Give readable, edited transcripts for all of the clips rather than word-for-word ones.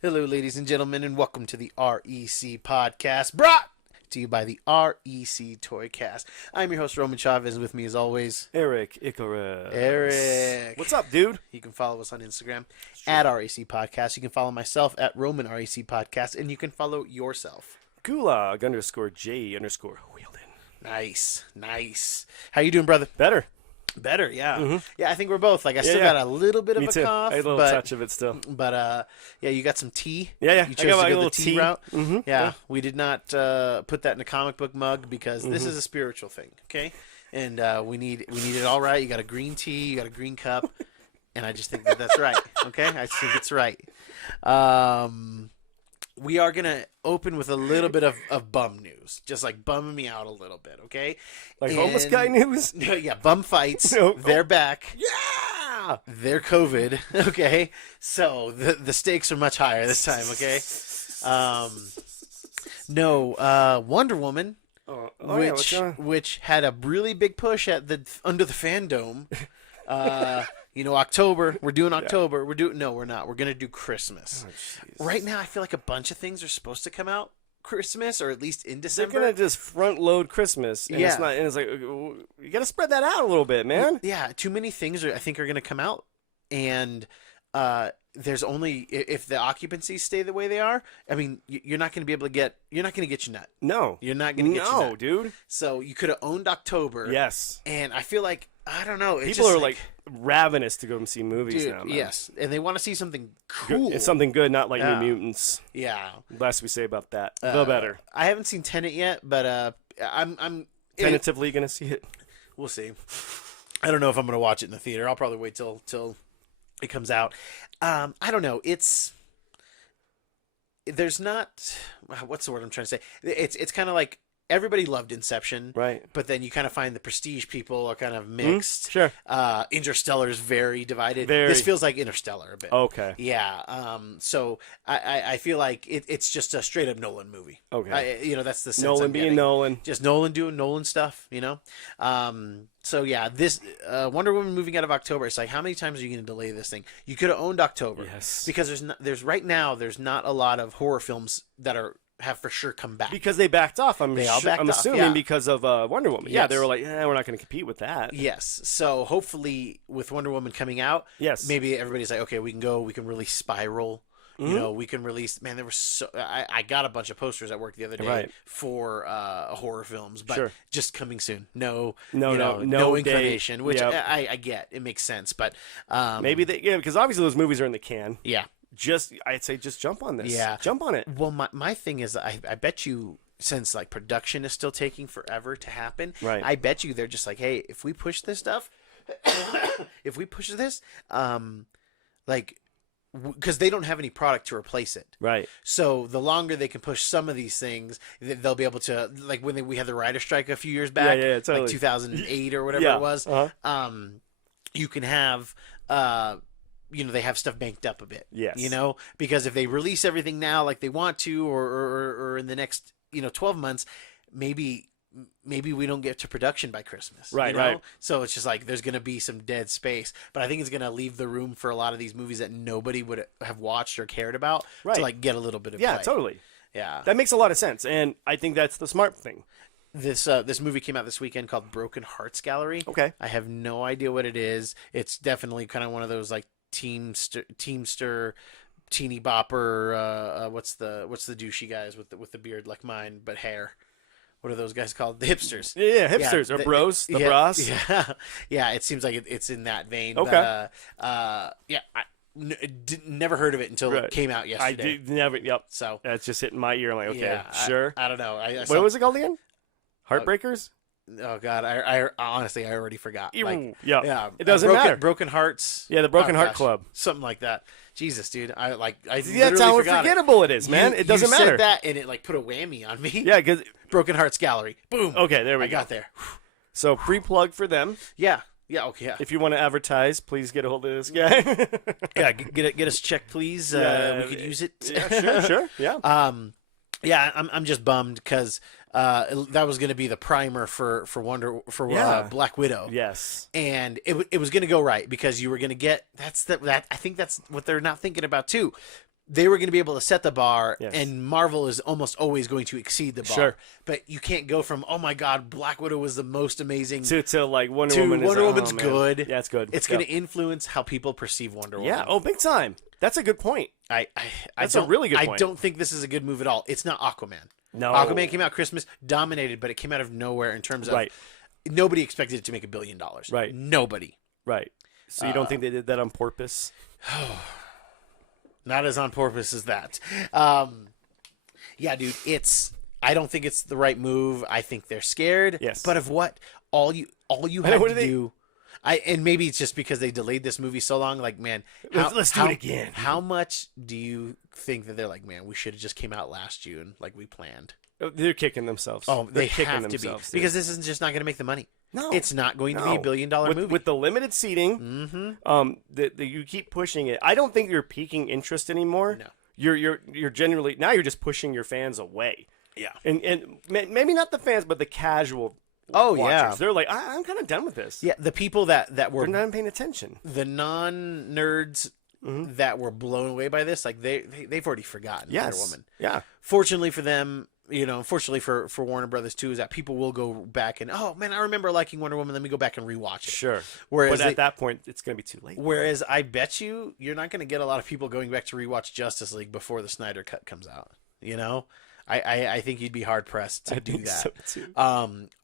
Hello, ladies and gentlemen, and welcome to the REC podcast, brought to you by the REC Toycast. I'm your host, Roman Chavez, and with me, as always, Erik Icarus. Eric. What's up, dude? You can follow us on Instagram at REC Podcast. You can follow myself at Roman REC Podcast, and you can follow yourself. Gulag _J_Wheelden. Nice. How you doing, brother? Better, yeah. Mm-hmm. Yeah, I think we're both. Like, I still got a little bit of Me a too. cough. I had a little touch of it still. But yeah, you got some tea. Yeah. You I chose got to my go little the tea route. Mm-hmm. Yeah, we did not put that in a comic book mug because this is a spiritual thing, okay? And we need it all right. You got a green tea, you got a green cup, and I just think that's right, okay? I just think it's right. We are going to open with a little bit of bum news, just like bumming me out a little bit, okay? Like homeless guy news? Yeah, bum fights. No. They're back. Yeah! They're COVID, okay? So the stakes are much higher this time, okay? Wonder Woman, which had a really big push at under the fandom. October. We're doing October. No, we're not. We're gonna do Christmas. Oh, right now, I feel like a bunch of things are supposed to come out Christmas or at least in December. They're gonna just front load Christmas, and it's not. And it's like you gotta spread that out a little bit, man. Yeah, too many things I think are gonna come out, and there's only if the occupancies stay the way they are. I mean, you're not gonna be able to get. You're not gonna get your nut. No, you're not gonna get your nut, dude. So you could have owned October. Yes, and I feel like I don't know. People are like ravenous to go and see movies now, man. Yes, and they want to see something cool. It's something good, not like New Mutants. Yeah. Less we say about that, the better. I haven't seen Tenet yet, but I'm tentatively gonna see it. We'll see. I don't know if I'm gonna watch it in the theater. I'll probably wait till it comes out. I don't know. There's not. What's the word I'm trying to say? It's kind of like. Everybody loved Inception, right? But then you kind of find the prestige people are kind of mixed. Sure. Interstellar is very divided. Very. This feels like Interstellar a bit. Okay. Yeah. So I feel like it's just a straight up Nolan movie. Okay. That's the sense Nolan being Nolan. Just Nolan doing Nolan stuff. So yeah, this Wonder Woman moving out of October. It's like, how many times are you going to delay this thing? You could have owned October. Yes. Because there's right now there's not a lot of horror films that have for sure come back because they backed off. I'm assuming because of Wonder Woman. Yes. Yeah, they were like, we're not going to compete with that. Yes. So hopefully, with Wonder Woman coming out, maybe everybody's like, okay, we can release Spiral. Mm-hmm. We can release. Man, there was I got a bunch of posters at work the other day for horror films, but just coming soon. No incarnation, which I get. It makes sense, but maybe because obviously those movies are in the can. Yeah. I'd say jump on this. Yeah. Jump on it. Well, my thing is, I bet you, since like production is still taking forever to happen, right? I bet you they're just like, hey, if we push this stuff, because they don't have any product to replace it, right? So the longer they can push some of these things, they'll be able to, like when we had the writer strike a few years back, totally. like 2008 or whatever it was. You can have. They have stuff banked up a bit. Yes. Because if they release everything now like they want to, or in the next 12 months, maybe we don't get to production by Christmas. Right, right. So it's just like there's going to be some dead space. But I think it's going to leave the room for a lot of these movies that nobody would have watched or cared about to like get a little bit of play. Totally. Yeah. That makes a lot of sense, and I think that's the smart thing. This movie came out this weekend called Broken Hearts Gallery. Okay. I have no idea what it is. It's definitely kind of one of those like Teamster, teeny bopper. What's the douchey guys with the beard like mine but hair? What are those guys called? The hipsters. Yeah, hipsters or bros, bras. Yeah. It seems like it's in that vein. Okay. But, never heard of it until it came out yesterday. I did never. Yep. So that's just hitting my ear. I'm like, okay, sure. I don't know. What was it called again? Heartbreakers. Oh God, I honestly already forgot. Like, yeah, it doesn't matter. Broken Hearts. Yeah, the Broken Heart Club, something like that. Jesus, dude, I that's how forgettable it is, man. It doesn't matter. You said that, and it like put a whammy on me. Yeah, because Broken Hearts Gallery. Boom. Okay, there we go. I got there. So free plug for them. Yeah. Okay. Yeah. If you want to advertise, please get a hold of this guy. Yeah, get us a check, please. We could use it. Yeah, sure. Yeah. Yeah, I'm just bummed because that was going to be the primer for Black Widow. Yes, and it was going to go right because you were going to get I think that's what they're not thinking about too. they were going to be able to set the bar, Yes. and Marvel is almost always going to exceed the bar. Sure. But you can't go from, oh my God, Black Widow was the most amazing to like Wonder to Woman. Wonder is, Woman's oh, man. good. Yeah, it's good. It's Yep. going to influence how people perceive Wonder Woman. Yeah. Oh, big time. That's a good point. I That's a really good I point. don't think this is a good move at all. It's not Aquaman. No. Aquaman came out Christmas, dominated, but it came out of nowhere in terms of Right. nobody expected it to make $1 billion. Right. Nobody. Right. So you don't think they did that on purpose? Not as on purpose as that. Yeah, dude, I don't think it's the right move. I think they're scared. Yes. But of what? All you have to do. And maybe it's just because they delayed this movie so long. Like, man, Let's do it again. How much do you think that they're like, man, we should have just came out last June like we planned? They're kicking themselves. Oh, They're they kicking have to be, themselves, dude. because this is just not going to make the money. No, It's not going to be $1 billion movie. with the limited seating. You keep pushing it. I don't think you're piquing interest anymore. No. You're generally now you're just pushing your fans away. Yeah. And maybe not the fans, but the casual. Oh, watchers. yeah. They're like, I'm kind of done with this. Yeah, the people that were They're not paying attention. the non-nerds that were blown away by this, like they've already forgotten Yes. Wonder Woman. Yeah. Fortunately for them, unfortunately for Warner Brothers too, is that people will go back and, oh man, I remember liking Wonder Woman. Let me go back and rewatch it. Sure. Whereas but at that point, it's going to be too late. Whereas I bet you're not going to get a lot of people going back to rewatch Justice League before the Snyder Cut comes out. I think you'd be hard pressed to do that. So too.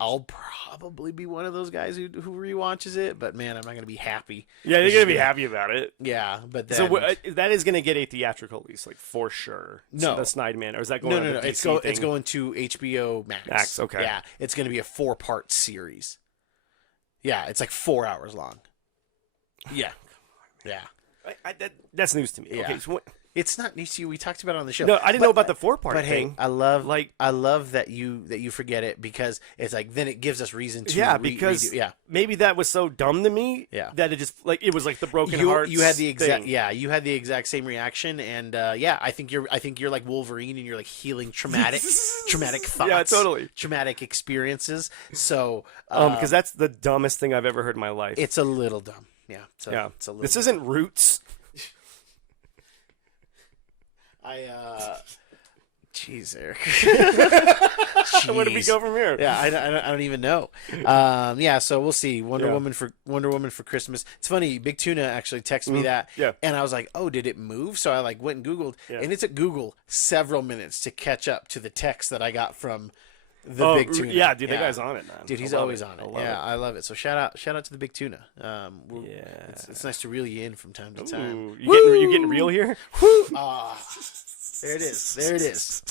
I'll probably be one of those guys who rewatches it, but man, I'm not going to be happy. Yeah, you're going to be happy about it. Yeah, but then, So that is going to get a theatrical release, like for sure. No. So the Snyderman, or is that going? no. on the It's DC thing? going to HBO Max. Max, okay. Yeah, it's going to be a 4-part series. Yeah, it's like 4 hours long. Yeah, yeah. That's news to me. Yeah. Okay, so It's not news to you. We talked about it on the show. no, I didn't know about the 4-part But thing. hey, I love that you forget it, because it's like then it gives us reason to because redo. maybe that was so dumb to me that it just like it was like the broken hearts. You had the exact thing. you had the exact same reaction, and I think you're like Wolverine, and you're like healing traumatic thoughts, Yeah, totally. traumatic experiences. So Because that's the dumbest thing I've ever heard in my life. it's a little dumb. Yeah, it's a little. This isn't Roots. Jeez, Eric. Where do we go from here? Yeah, I don't even know. So we'll see. Wonder Woman for Christmas. It's funny. Big Tuna actually texted me that, and I was like, "Oh, did it move?" So I like went and Googled, and it took Google several minutes to catch up to the text that I got from the Big Tuna. Yeah, dude, that guy's on it, man. Dude, he's always on it. I love it. So shout out to the Big Tuna. It's nice to reel you in from time to time. Ooh, you getting real here? There it is.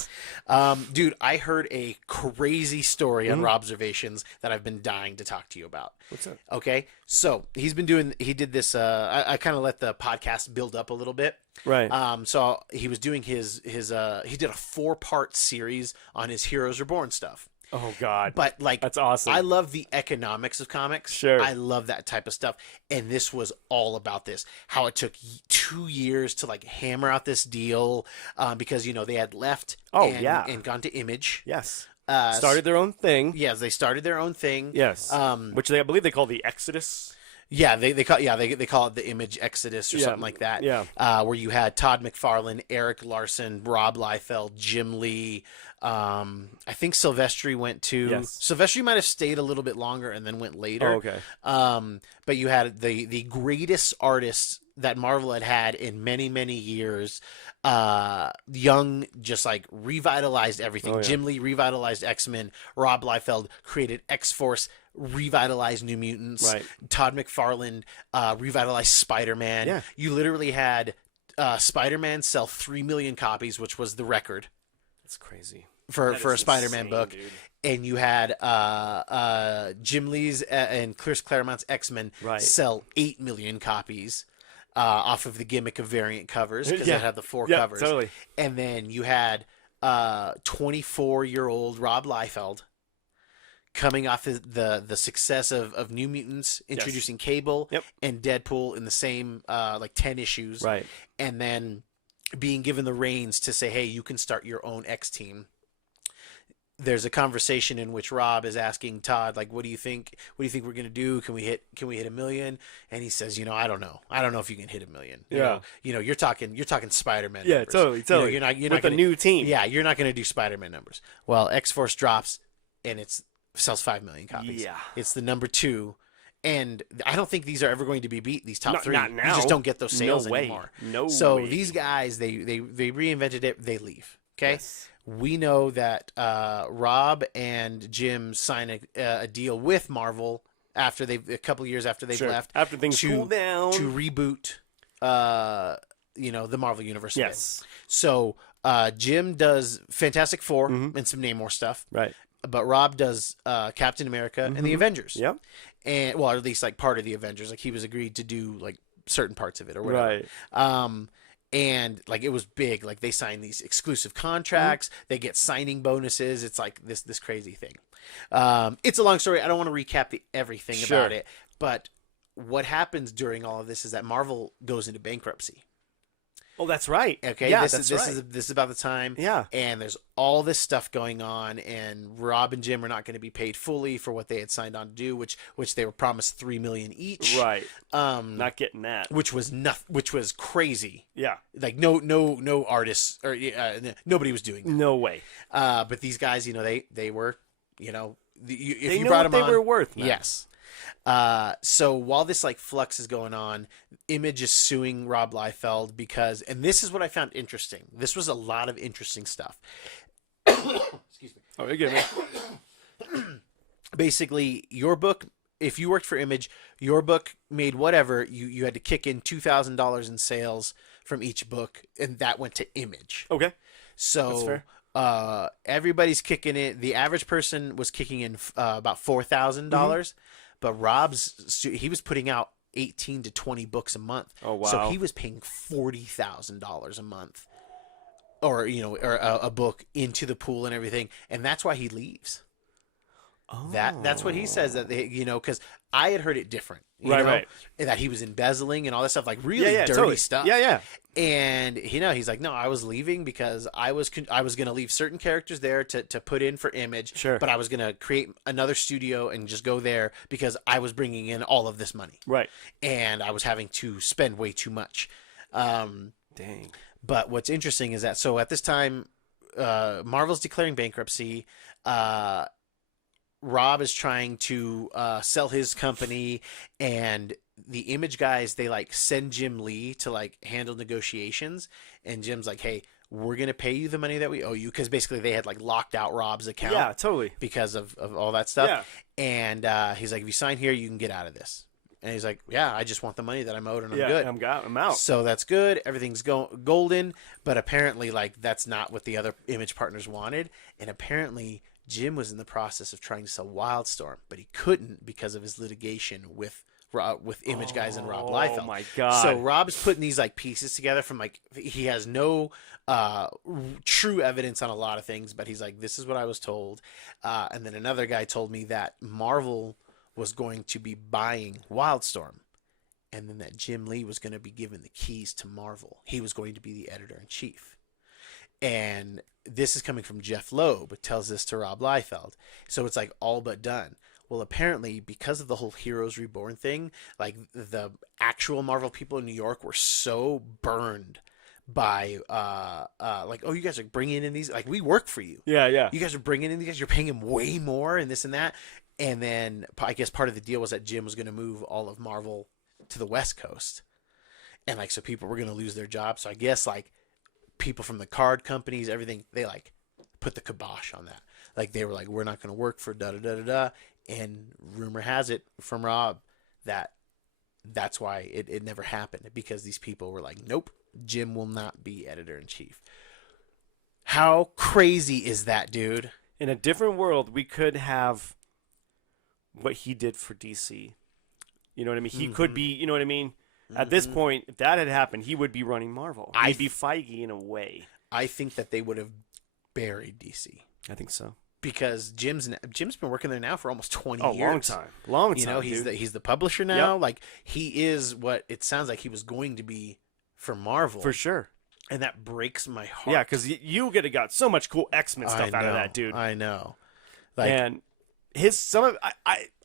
Dude, I heard a crazy story on Robservations that I've been dying to talk to you about. What's up? Okay, so he did this. I kind of let the podcast build up a little bit. Right. So he was doing he did a 4-part series on his Heroes Reborn stuff. Oh God! But like, that's awesome. I love the economics of comics. Sure. I love that type of stuff. And this was all about this. How it took 2 years to like hammer out this deal, because they had left. And gone to Image. Yes. Started their own thing. Yes, they started their own thing. Yes. Which I believe they call the Exodus. Yeah, they call it the Image Exodus or something like that. Yeah. Where you had Todd McFarlane, Eric Larson, Rob Liefeld, Jim Lee. I think Silvestri went too. Yes. Silvestri might have stayed a little bit longer and then went later. Oh, okay. But you had the greatest artists that Marvel had in many, many years. Young, just like revitalized everything. Oh, yeah. Jim Lee revitalized X-Men. Rob Liefeld created X-Force, revitalized New Mutants. Right. Todd McFarlane revitalized Spider-Man. Yeah. You literally had Spider-Man sell 3 million copies, which was the record That's crazy. for That a is Spider-Man insane, book. dude. And you had Jim Lee's and Chris Claremont's X-Men sell 8 million copies off of the gimmick of variant covers, because it had the 4 covers. Totally. And then you had 24-year-old Rob Liefeld coming off the success of New Mutants, introducing Cable and Deadpool in the same 10 issues. Right. And then being given the reins to say, hey, you can start your own X team. there's a conversation in which Rob is asking Todd, like, what do you think? What do you think we're gonna do? Can we hit $1 million? And he says, I don't know. I don't know if you can hit $1 million. You're talking Spider-Man. Yeah, numbers. totally. You're not With gonna, a new team. Yeah, you're not gonna do Spider-Man numbers. Well, X-Force drops, and sells 5 million copies. Yeah, it's the number 2. And I don't think these are ever going to be beat. These top 3, not now. You just don't get those sales No way. anymore. No so way. these guys, they reinvented it. They leave. Okay. Yes. We know that Rob and Jim sign a deal with Marvel after a couple of years after they've left. After things cool down. To reboot, the Marvel Universe. Yes. Again. So Jim does Fantastic Four and some Namor stuff. Right. But Rob does Captain America and the Avengers. Yep. And or at least like part of the Avengers. Like he was agreed to do like certain parts of it or whatever. Right. And like it was big. Like they sign these exclusive contracts. They get signing bonuses. It's like this crazy thing. It's a long story. I don't want to recap everything about it. But what happens during all of this is that Marvel goes into bankruptcy. Oh, that's right. Okay, yeah, this is about the time. Yeah, and there's all this stuff going on, and Rob and Jim are not going to be paid fully for what they had signed on to do, which they were promised $3 million each. Right. Not getting that. Which was which was crazy. Yeah. Like no artists or nobody was doing that. No way. But these guys, they were, if they you know brought what them they were worth. Man. Yes. So while this like flux is going on, Image is suing Rob Liefeld because, and this is what I found interesting. This was a lot of interesting stuff. Excuse me. Oh, you're good, man. Basically, your book, if you worked for Image, your book made whatever, you had to kick in $2,000 in sales from each book, and that went to Image. Okay. So that's fair. Everybody's kicking it. The average person was kicking in about $4,000, but he was putting out 18 to 20 books a month. Oh wow! So he was paying $40,000 a month, or a book into the pool and everything, and that's why he leaves. Oh. That's what he says, that they, because I had heard it different. Right. That he was embezzling and all that stuff, like really dirty totally. stuff. Yeah. And he's like, no, I was leaving because I was going to leave certain characters there to put in for Image. Sure. But I was going to create another studio and just go there because I was bringing in all of this money. Right. And I was having to spend way too much. Dang. But what's interesting is that, so at this time, Marvel's declaring bankruptcy. Rob is trying to sell his company, and the Image guys, they like send Jim Lee to like handle negotiations, and Jim's like, hey, we're going to pay you the money that we owe you, because basically they had like locked out Rob's account. Yeah, totally. Because of all that stuff. Yeah. And he's like, if you sign here, you can get out of this. And he's like, yeah, I just want the money that I'm owed, and I'm good. I'm out. So that's good. Everything's golden. But apparently, like, that's not what the other Image partners wanted. And apparently, Jim was in the process of trying to sell Wildstorm, but he couldn't because of his litigation with Image guys and Rob Liefeld. Oh my god! So Rob's putting these like pieces together from like, he has no true evidence on a lot of things, but he's like, this is what I was told. And then another guy told me that Marvel was going to be buying Wildstorm, and then that Jim Lee was going to be given the keys to Marvel. He was going to be the editor-in-chief. And this is coming from Jeff Loeb, tells this to Rob Liefeld. So it's like all but done. Well, apparently, because of the whole Heroes Reborn thing, like the actual Marvel people in New York were so burned by like, oh, you guys are bringing in these, like, we work for you. Yeah. You guys are bringing in these guys. You're paying him way more and this and that. And then I guess part of the deal was that Jim was going to move all of Marvel to the West Coast. And like, so people were going to lose their jobs. So I guess like people from the card companies, everything, they like put the kibosh on that. Like they were like, we're not going to work for da-da-da-da-da. And rumor has it from Rob that that's why it never happened, because these people were like, nope, Jim will not be editor-in-chief. How crazy is that, dude? In a different world, we could have what he did for DC. You know what I mean? He could be, you know what I mean? At this point, if that had happened, he would be running Marvel. He'd be Feige in a way. I think that they would have buried DC. I think so. Because Jim's been working there now for almost 20 years. Long time. You know, he's the publisher now. Yep. Like, he is what it sounds like he was going to be for Marvel. For sure. and that breaks my heart. Yeah, because you could have got so much cool X-Men stuff out of that dude. I know. Like, and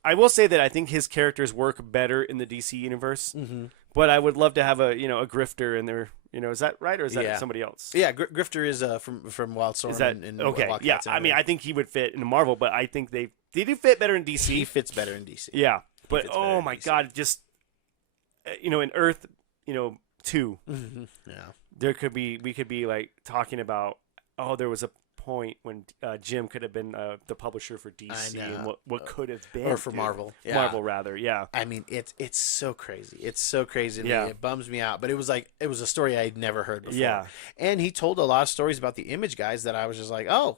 I will say that I think his characters work better in the DC universe. mm-hmm. But I would love to have a grifter in there. Is that right, or is that somebody else? Yeah, Grifter is from Wildstorm. Is that and okay? Wildcats Yeah, I mean, I think he would fit in Marvel, but I think they do fit better in DC. He fits better in DC. Yeah, but oh my god, just in Earth, 2, mm-hmm. Yeah, we could be like talking about there was a point when Jim could have been the publisher for DC and what could have been, or for Marvel. Yeah. Marvel rather. Yeah, I mean, it's so crazy. It's so crazy. To yeah, me. It bums me out. But it was a story I'd never heard before. Yeah, and he told a lot of stories about the Image guys that I was just like, oh,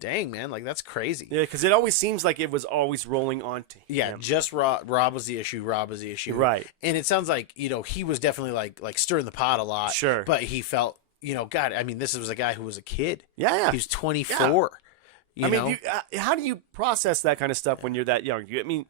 dang man, like that's crazy. Yeah, because it always seems like it was always rolling on to him. Yeah, just Rob was the issue. Right. And it sounds like he was definitely like stirring the pot a lot. Sure. But he felt God. I mean, this was a guy who was a kid. Yeah. He was 24. Yeah. I mean, how do you process that kind of stuff when you're that young? I mean,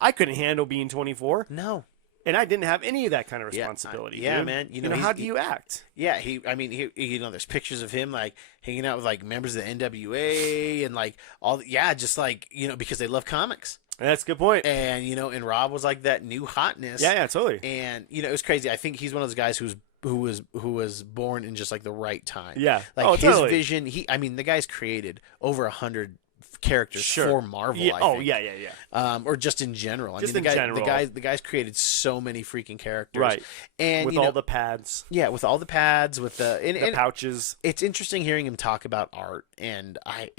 I couldn't handle being 24. No. And I didn't have any of that kind of responsibility. Yeah, dude. man. How do you act? Yeah, there's pictures of him like hanging out with like members of the NWA and like just like because they love comics. That's a good point. And and Rob was like that new hotness. Yeah, totally. And it was crazy. I think he's one of those guys who was born in just like the right time. Yeah, like his totally. vision. The guy's created over 100 characters for Marvel. Yeah. I think. Yeah. Or just in general. The guy's created so many freaking characters. Right. And with all the pads. Yeah, with all the pads, with the pouches. It's interesting hearing him talk about art, and I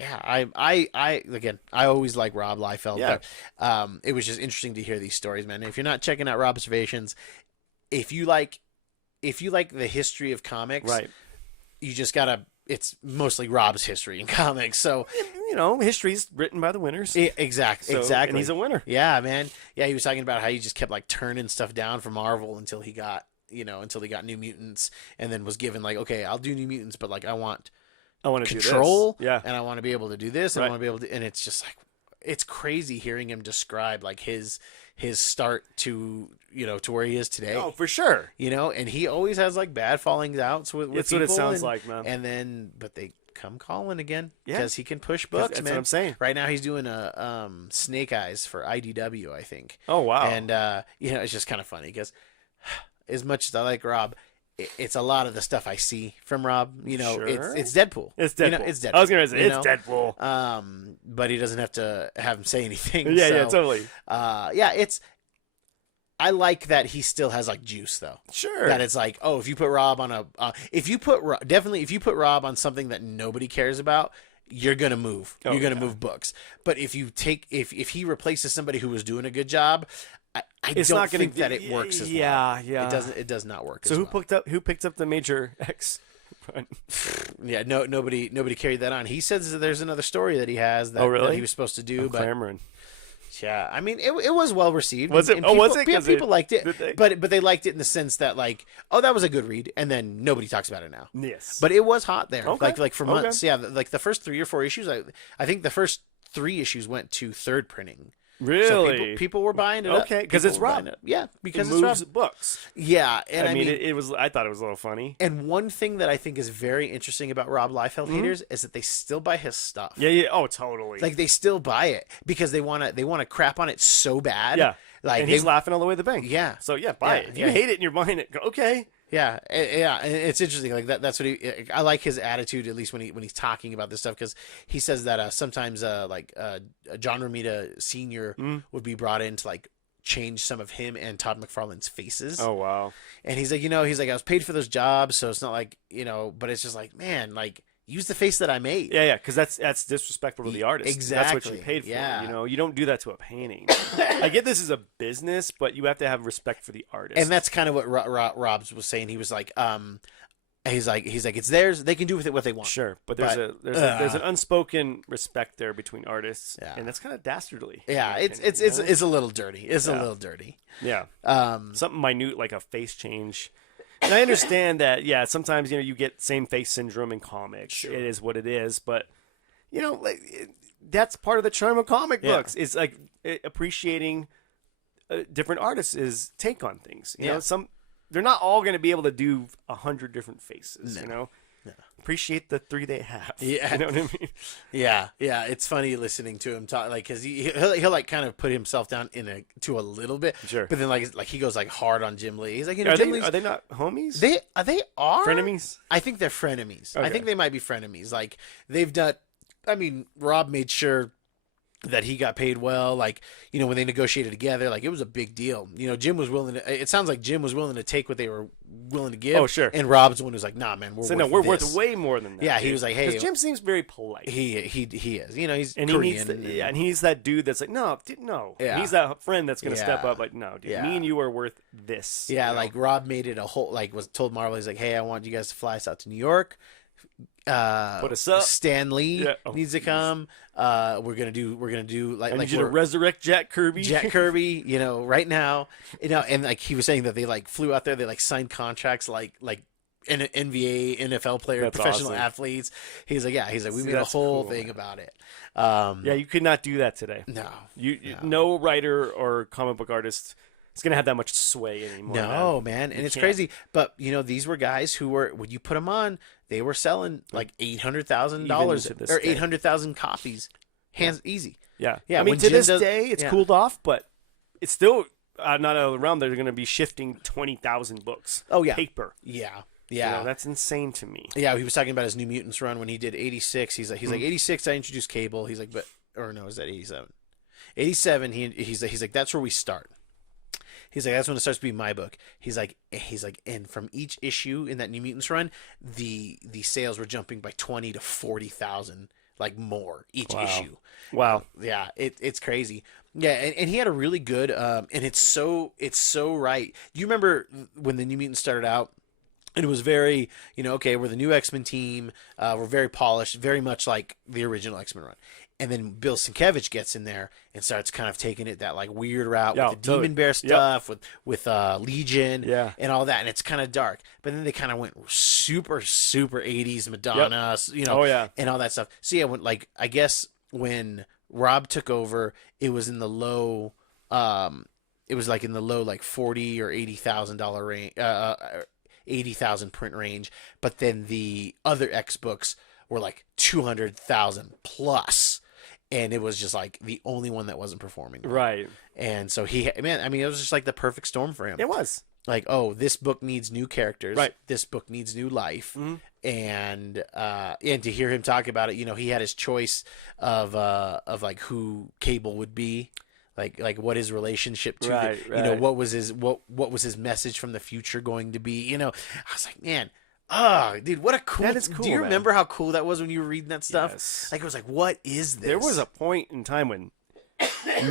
always like Rob Liefeld. Yeah. But, it was just interesting to hear these stories, man. If you're not checking out Rob's Observations, if you like the history of comics, right, you just gotta. It's mostly Rob's history in comics, so history's written by the winners. Exactly. And he's a winner. Yeah, man. Yeah, he was talking about how he just kept like turning stuff down for Marvel until he got New Mutants, and then was given like, okay, I'll do New Mutants, but like I want control, do this. Yeah, and I want to be able to do this, and right. I want to be able to, and it's just like it's crazy hearing him describe like his start to to where he is today. Oh, for sure. And he always has like bad fallings outs with That's people. What it sounds like, man. And then, but they come calling again Yeah. because he can push books. That's man. what I'm saying. Right now, he's doing a Snake Eyes for IDW, I think. Oh wow. And it's just kind of funny because as much as I like Rob, it's a lot of the stuff I see from Rob. Sure. It's Deadpool. It's Deadpool. It's Deadpool. I was gonna say it's Deadpool. But he doesn't have to have him say anything. Yeah, so, yeah, totally. I like that he still has like juice though. Sure. That it's like, if you put Rob on if you put Rob on something that nobody cares about, you're gonna move. You're gonna move books. But if he replaces somebody who was doing a good job, I don't think that it works as well. Yeah. It does not work. So who picked up the Major X run? Yeah, nobody carried that on. He says that there's another story that he has that, really? that he was supposed to do, but clamoring. yeah, I mean, it was well received. Was it? And Was it? People liked it, Did they? but they liked it in the sense that like, that was a good read, and then nobody talks about it now. Yes, but it was hot there, okay. like for months. Yeah, like the first 3 or 4 issues. I think the first 3 issues went to third printing. Really, so people were buying it. Okay, because it's Rob. Yeah, because it it's moves Rob. books. Yeah, and I mean, it was. I thought it was a little funny. And one thing that I think is very interesting about Rob Liefeld haters is that they still buy his stuff. Yeah. Oh, totally. Like they still buy it because they want to crap on it so bad. Yeah. Like and he's laughing all the way to the bank. Yeah. So buy it. If you hate it and you're buying it, go, okay. Yeah, and it's interesting. Like that's what I like his attitude, at least when he's talking about this stuff, because he says that sometimes John Romita Sr. would be brought in to like change some of him and Todd McFarlane's faces. Oh wow! And he's like, I was paid for those jobs, so it's not like but it's just like, man, like use the face that I made. Yeah, because that's disrespectful to the artist. Exactly. That's what you paid for. Yeah. You don't do that to a painting. I get this is a business, but you have to have respect for the artist. And that's kind of what Rob was saying. He was like, he's like, it's theirs. They can do with it what they want. Sure, but there's an unspoken respect there between artists, and that's kind of dastardly. Yeah, it's a little dirty. It's a little dirty. Yeah. Something minute like a face change. And I understand that, sometimes, you get same face syndrome in comics. Sure. It is what it is. But, that's part of the charm of comic books. It's like appreciating different artists' take on things. You know, they're not all going to be able to do 100 different faces. No. You know, No. Appreciate the 3 they have. Yeah. You know what I mean? Yeah, it's funny listening to him talk, like, because he'll like kind of put himself down to a little bit, Sure. but then like he goes like hard on Jim Lee. He's like, Are they not homies? They are Frenemies? I think they're frenemies. Okay. I think they might be frenemies. Like they've done. I mean, Rob made sure that he got paid well. Like, when they negotiated together, like it was a big deal. Jim was willing to. It sounds like Jim was willing to take what they were willing to give. Oh, sure. And Rob's the one who's like, nah, man, we're worth way more than that. Yeah, he was like, hey, because Jim seems very polite. He is. He's and Korean. And he's that dude that's like, no, no. Yeah. And he's that friend that's going to step up. Like, no, dude, Yeah. me and you are worth this. Yeah, like Rob made it a whole. Like was told Marvel, he's like, hey, I want you guys to fly us out to New York. Put us up. Stan Lee needs to geez. come. We're gonna do I need like you to resurrect Jack Kirby. Jack Kirby, right now, and like he was saying that they like flew out there, they like signed contracts like NBA, NFL players, That's professional awesome. athletes. He's like, we made a that's whole cool, thing man. about it. Yeah, you could not do that today. No, No writer or comic book artist is going to have that much sway anymore. no, man, and You it's can't. crazy. But these were guys who were, when you put them on, they were selling like $800,000 Even to this or day. 800,000 copies, hands easy. Yeah. Yeah, I mean, when to Jim this does- day, it's yeah. cooled off, but it's still not out of the realm. They're going to be shifting 20,000 books. Oh yeah, Paper. yeah. That's insane to me. Yeah, he was talking about his New Mutants run when he did 86. He's like 86. I introduced Cable. He's like, is that 87? 87. He's like that's where we start. He's like that's when it starts to be my book. He's like, and from each issue in that New Mutants run, the sales were jumping by 20 to 40,000, like more each issue. Wow. Yeah, it's crazy. Yeah, and he had a really good and it's so right. Do you remember when the New Mutants started out? And it was very, okay, we're the new X-Men team. We're very polished, very much like the original X-Men run. And then Bill Sienkiewicz gets in there and starts kind of taking it that like weird route with the Demon Bear stuff, with Legion and all that. And it's kind of dark. But then they kind of went super, super 80s Madonna, and all that stuff. So yeah, I guess when Rob took over, it was in the low, like 40 or $80,000 range, 80,000 print range, but then the other X books were like 200,000 plus, and it was just like the only one that wasn't performing well. Right. And so it was just like the perfect storm for him. It was like, oh, this book needs new characters, right? This book needs new life, mm-hmm. and to hear him talk about it, he had his choice of like who Cable would be. Like what his relationship to right. What was his message from the future going to be? I was like, man, dude, what a cool. That is cool. Do you man. remember how cool that was when you were reading that stuff? Yes. Like it was like, what is this? There was a point in time when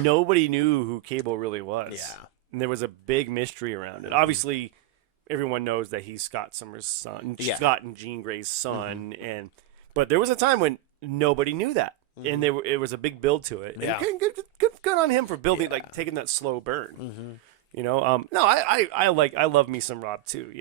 nobody knew who Cable really was. Yeah, and there was a big mystery around it. Obviously, everyone knows that he's Scott Summers' son, Scott and Jean Grey's son, but there was a time when nobody knew that. And it was a big build to it. Yeah. Good on him for building, taking that slow burn. No, I love me some Rob too.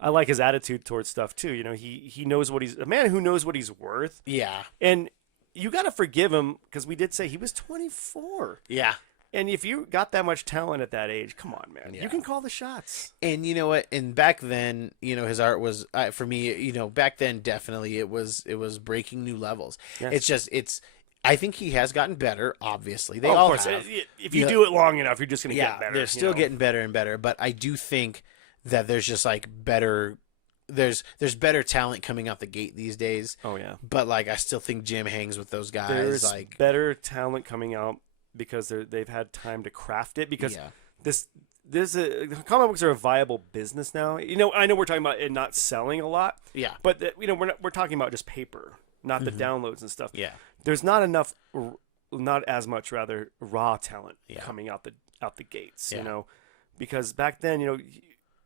I like his attitude towards stuff too. He knows what he's a man who knows what he's worth. Yeah, and you got to forgive him because we did say he was 24. Yeah. And if you got that much talent at that age, come on, man. You can call the shots. And you know what? And back then, his art was for me. Back then, definitely it was breaking new levels. Yes. I think he has gotten better. Obviously, they of all course. have. If you do it long enough, you're just going to get better. They're still getting better and better. But I do think that there's just like better. There's better talent coming out the gate these days. Oh yeah. But like, I still think Jim hangs with those guys. There's like better talent coming out because they've had time to craft it. Because comic books are a viable business now. I know we're talking about it not selling a lot. Yeah. But we're talking about just paper, not the downloads and stuff. Yeah. There's not as much rather raw talent coming out the gates. Because back then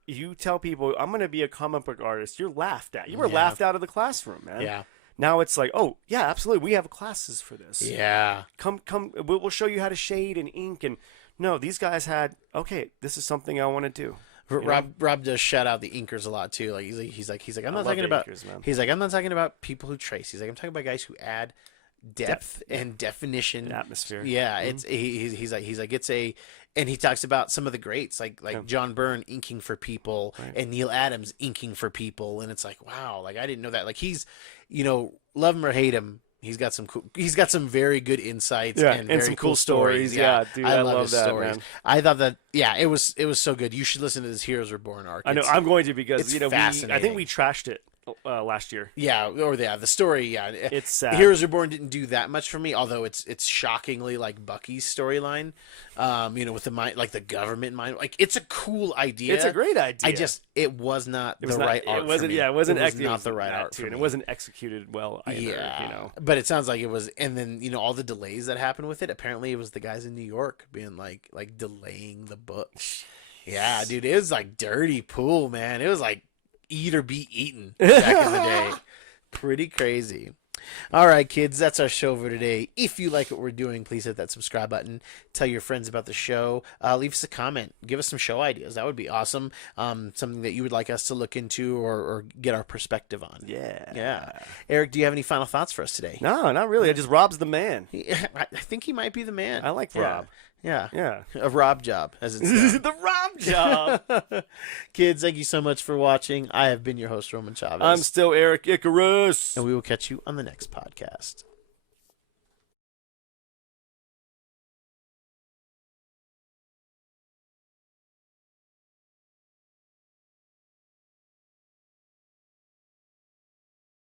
you tell people I'm going to be a comic book artist, you're laughed at. You were laughed out of the classroom, man. Yeah. Now it's like, oh yeah, absolutely, we have classes for this. Yeah. Come, we'll show you how to shade and ink and. No, these guys had this is something I want to do. Rob does shout out the inkers a lot too. Like he's like I'm not talking about inkers, man. He's like I'm not talking about people who trace. He's like I'm talking about guys who add depth and definition and atmosphere. Yeah, it's he's like And he talks about some of the greats, like Yeah. John Byrne inking for People, Right. and Neil Adams inking for People, and it's like, wow, like I didn't know that. Like he's, love him or hate him, he's got some very good insights and very some cool stories. Yeah, dude, I love his that, stories. man. I thought that, it was so good. You should listen to this Heroes Reborn arc. I know I'm going to because it's I think fascinating. we trashed it last year. The story. Yeah, It's sad. Heroes Reborn didn't do that much for me, although it's shockingly like Bucky's storyline. With the mind, like the government mind, like it's a cool idea. It's a great idea. It was not the right art. It wasn't. For me. Yeah, it wasn't. It was not the right that art too, for and me. it wasn't executed well either. Yeah, but it sounds like it was. And then all the delays that happened with it. Apparently, it was the guys in New York being like delaying the book. Yeah, dude, it was like dirty pool, man. It was like eat or be eaten back in the day. Pretty crazy. All right, kids, that's our show for today. If you like what we're doing, please hit that subscribe button. Tell your friends about the show. Leave us a comment. Give us some show ideas. That would be awesome. Something that you would like us to look into or get our perspective on. Yeah. Eric, do you have any final thoughts for us today? No, not really. Rob's the man. I think he might be the man. I like Rob. Yeah. A Rob job, as it's said. The Rob job. Kids, thank you so much for watching. I have been your host, Roman Chavez. I'm still Eric Icarus. And we will catch you on the next podcast.